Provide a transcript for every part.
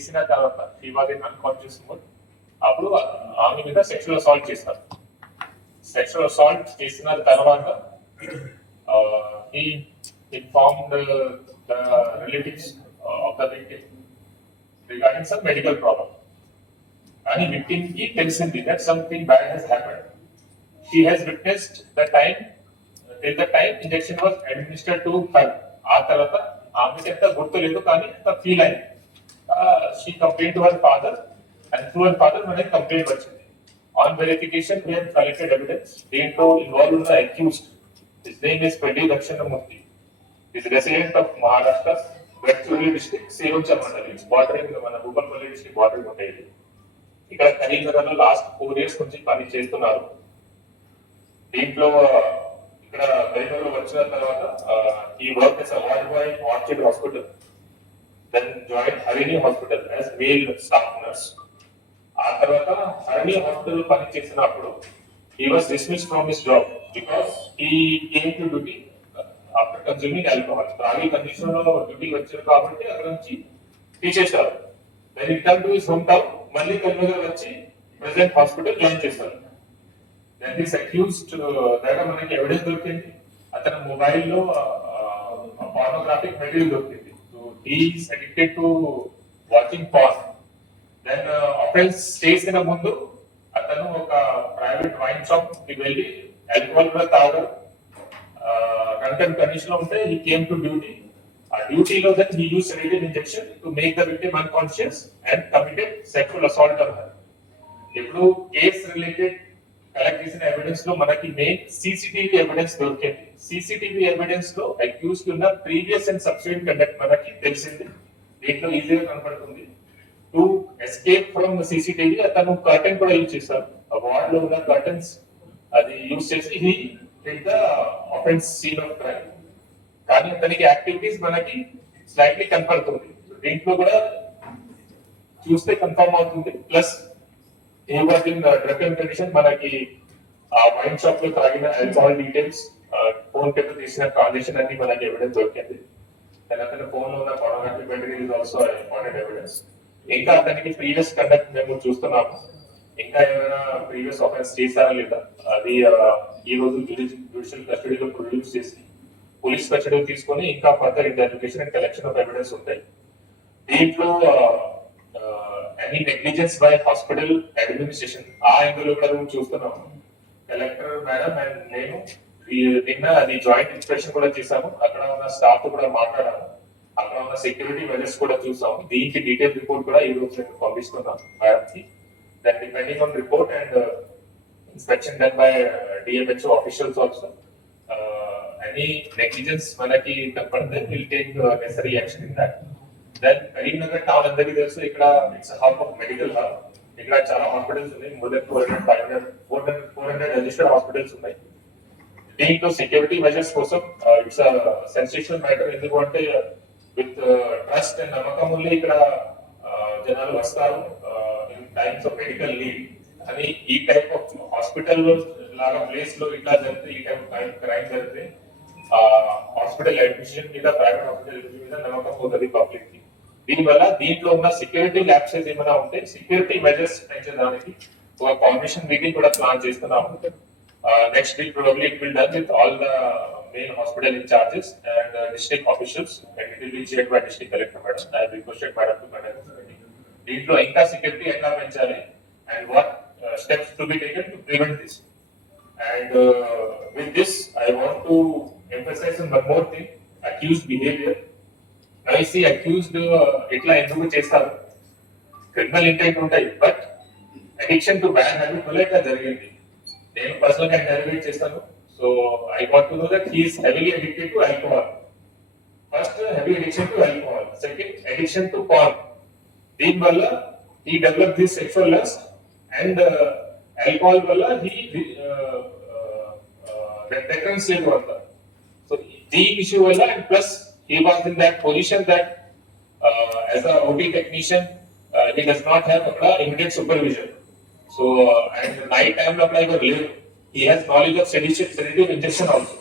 చేసిన తర్వాత he was in unconscious mode. అప్పుడు ఆమె మీద సెక్షువల్ అసాల్ట్ చేస్తారు. సెక్షువల్ అసాల్ట్ చేసిన తర్వాత he informed the relatives of the victim regarding some medical problem. And victim ki తెలిసింది that something bad has happened. She has witnessed the time till the time injection was administered to her. ఆ తర్వాత ఆమెకి ఎంత గుర్తులేదు కానీ అంత ఫీల్ అయింది. She complained to her father and through her father మనకి కంప్లైంట్ వచ్చింది. On verification we have collected evidence. దీంట్లో ఇన్వాల్వ్ ఉన్న accused, his name is Peddi Dakshinamurthy. He is resident of Maharashtra, Gadchiroli district, Seroncha mandali. It's bordering మన Bhupalpally district border ఉంటాయి. ఇక్కడ కరీంనగర్ లో లాస్ట్ 4 years నుంచి పని చేస్తున్నారు. దీంట్లో ఇక్కడ కరీంనగర్ వచ్చిన తర్వాత ఈ work as a ward boy in Orchid Hospital, then joined Harini Hospital as male staff nurse. ఆ తర్వాత హరిణి హాస్పిటల్ పని చేసినప్పుడు he was dismissed from his job because he came to duty after consuming alcohol. తాగి కండిషన్ లో డ్యూటీ వచ్చారు కాబట్టి అక్కడ నుంచి తీసేశారు. then he returned to his hometown, మళ్ళీ కరీంనగర్ వచ్చి ప్రెసెంట్ హాస్పిటల్ జాయిన్ చేశారు. then this accused దగ్గర మనకి ఎవిడెన్స్ దొరికింది. అతని మొబైల్ లో pornographic మెటీరియల్ దొరికింది. so he is addicted to watching porn. then offense చేసిన ముందు అతను ఒక ప్రైవేట్ వైన్ షాప్ కి వెళ్ళి ఆల్కహాల్ కూడా తాగడు. కంటెంట్ కండిషన్ లో ఉంటే he came to duty. ఆ డ్యూటీలో then he used sedative injection to make the victim unconscious and committed sexual assault on her. ఇప్పుడు కేస్ రిలేటెడ్ కలెక్ట్ చేసిన ఎవిడెన్స్ లో మనకి మెయిన్ సీసీటీవీ ఎవిడెన్స్ దొరికింది. సీసీటీవీ ఎవిడెన్స్ లో అక్యూజ్డ్ ఉన్న ప్రీవియస్ అండ్ సబ్సిక్వెంట్ కండక్ట్ మనకి తెలిసింది. దీంట్లో ఈజీగా కనపడుతుంది. టు ఎస్కేప్ ఫ్రమ్ సీసీటీవీ అతను కర్టెన్ కూడా యూజ్ చేశారు. ఆ వార్డ్ లో ఉన్న కర్టన్స్ అది యూజ్ చేసి he did the offence scene of crime. కానీ అతనికి యాక్టివిటీస్ మనకి స్లైట్లీ కనపడుతుంది. దీంట్లో కూడా చూస్తే కన్ఫర్మ్ అవుతుంది. ప్లస్ డ్రగ్ కండిషన్ మనకి ఆ వైన్ షాప్ లో తాగిన ఆల్కహాల్ డీటెయిల్స్, ఫోన్ పే తీసిన ట్రాన్సాక్షన్ అన్ని మనకి ఎవిడెన్స్ దొరికింది. అతని ఫోన్ లో ఉన్న photographic material is also important evidence. ఇంకా అతనికి ప్రీవియస్ కండక్ట్ మేము చూస్తున్నాము. ఇంకా ఏమైనా ప్రీవియస్ ఆఫెన్స్ చేశారా లేదా అది ఈ రోజు జ్యుడిషియల్ కస్టడీలో ప్రొడ్యూస్ చేసి పోలీస్ కస్టడీలో తీసుకొని ఇంకా further intuition and collection of evidence ఉంటాయి. దీంట్లో any negligence by hospital administration ఆ యాంగిల్ కూడా మేము చూస్తున్నాము. కలెక్టర్ మేడం అండ్ నేను నిన్న అది జాయింట్ ఇన్స్పెక్షన్ కూడా చేశాము. అక్కడ ఉన్న స్టాఫ్ కూడా మాట్లాడాము. అక్కడ ఉన్న సెక్యూరిటీ మెజర్స్ కూడా చూసాము. దీనికి డీటెయిల్ రిపోర్ట్ కూడా ఈ రోజు నేను పంపిస్తున్నాం మేడం కి. Then depending on report and inspection done by DMHO officials also any negligence మనకి కనపడితే will take necessary action in that. Then Karimnagar town అందరికీ తెలుసు, ఇక్కడ it's hub of medical hub. ఇక్కడ చాలా హాస్పిటల్స్ ఉన్నాయి. మోర్ దెన్ 400 రిజిస్టర్డ్ హాస్పిటల్స్ ఉన్నాయి. దీంట్లో సెక్యూరిటీ మెజర్స్ కోసం ఇట్స్ సెన్సేషనల్ మ్యాటర్. ఎందుకు అంటే విత్ ట్రస్ట్ అండ్ నమ్మకం ఉండి ఇక్కడ జనాలు వస్తారు in times of medical leave. అని ఈ టైప్ ఆఫ్ హాస్పిటల్ లాగా ప్లేస్ లో ఇట్లా జరిగితే, ఈ టైప్ క్రైమ్ జరిగితే హాస్పిటల్ అడ్మిషన్ మీద, ప్రైవేట్ హాస్పిటల్ అడ్మిషన్ మీద నమ్మకం పోతుంది పబ్లిక్ కి. దీనివల్ల దీంట్లో ఉన్న సెక్యూరిటీ ల్యాప్సెస్ ఏమైనా ఉంటే సెక్యూరిటీ మెజర్స్ పెంచడానికి ఒక కాంబినేషన్ మీటింగ్ కూడా ప్లాన్ చేస్తున్నాము. Next week probably it will done with all the main hospital in charges and district officials, and it will be chaired by district collector madam. I have requested madam to conduct this meeting. దీంట్లో ఇంకా సెక్యూరిటీ ఎట్లా పెంచాలి and what steps to be taken to prevent this. And with this I want to emphasize on one more thing, accused behavior. Now I see accused ఎట్లా ఎందుకు చేస్తారు, criminal intent ఉంటాయి, but addiction to bad habit వల్ల ఇట్లా జరిగింది. నేను personal గా interview చేస్తాను. So I want to know that he is heavily addicted to alcohol. First heavy addiction to alcohol, second addiction to porn. దీని వల్ల he develop this sexual lust and alcohol వల్ల he డెకరెన్స్ లేదు అంత. So దీని issue వల్ల and plus he was in that position that as a OT technician he does not have అక్కడ immediate supervision. So and night time lo apply kar he has knowledge of sedative injection also.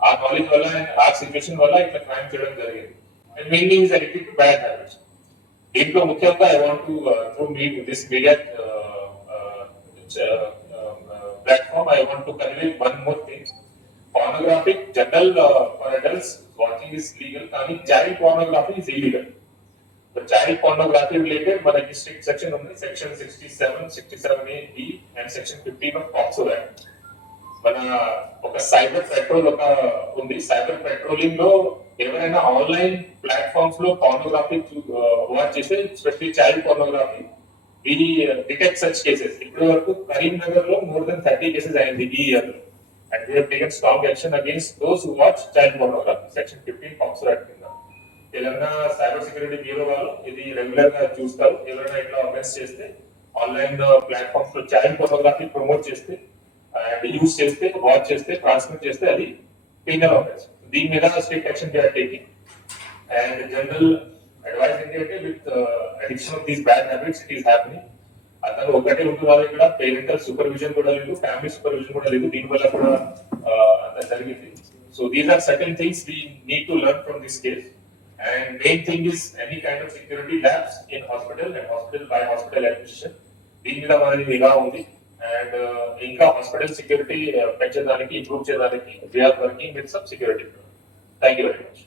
Our knowledge wala and our situation wala itla crime cheyadam jarigindi. And mainly he is addicted to bad habits. దీంట్లో ముఖ్యంగా I want to through this media platform I want to convey one more thing. Pornographic general for adults watching is legal, కానీ child pornography is illegal. So child pornography related మనకి strict section ఉంది, section 67A B and section 15 of POCSO act. మన ఒక cyber patrol ఒక ఉంది, cyber patrolling లో ఎవరైనా online platforms లో పోర్నోగ్రఫీ వాచ్ చేస్తే, ఎస్పెషల్లీ చైల్డ్ పోర్నోగ్రఫీ, వి డిటెక్ట్ సచ్ కేసెస్. ఇప్పటి వరకు కరీంనగర్ లో మోర్ దెన్ 30 కేసెస్ అయింది ఈ year. And we have taken strong action against those who watch child pornography. Section 15 POCSO Act కింద తెలంగాణ సైబర్ సెక్యూరిటీ బ్యూరో వాళ్ళు ఇది రెగ్యులర్ గా చూస్తారు. ఎవరైనా ఇట్లా అఫెన్స్ చేస్తే, ఆన్లైన్ ప్లాట్ఫామ్స్ లో చైల్డ్ పోర్నోగ్రఫీ ప్రమోట్ చేస్తే అండ్ యూజ్ చేస్తే, వాచ్ చేస్తే, ట్రాన్స్మిట్ చేస్తే అది క్రిమినల్ అఫెన్స్. దీని మీద strict action we are taking. And general advice ఏంటంటే, with addiction of these bad habits it is happening. అతను ఒకటే ఉంటుంది, వాళ్ళకి కూడా పేరెంటల్ సూపర్విజన్ కూడా లేదు, ఫ్యామిలీ సూపర్విజన్ కూడా లేదు, దీనివల్ల కూడా అంత జరిగింది. So these are certain things we need to learn from this case. And main thing is any kind of security labs in hospital and hospital by hospital administration, దీని మీద మనది నిఘా ఉంది. అండ్ ఇంకా హాస్పిటల్ సెక్యూరిటీ పెంచడానికి, improve చేయడానికి we are working with some security. Thank you very much.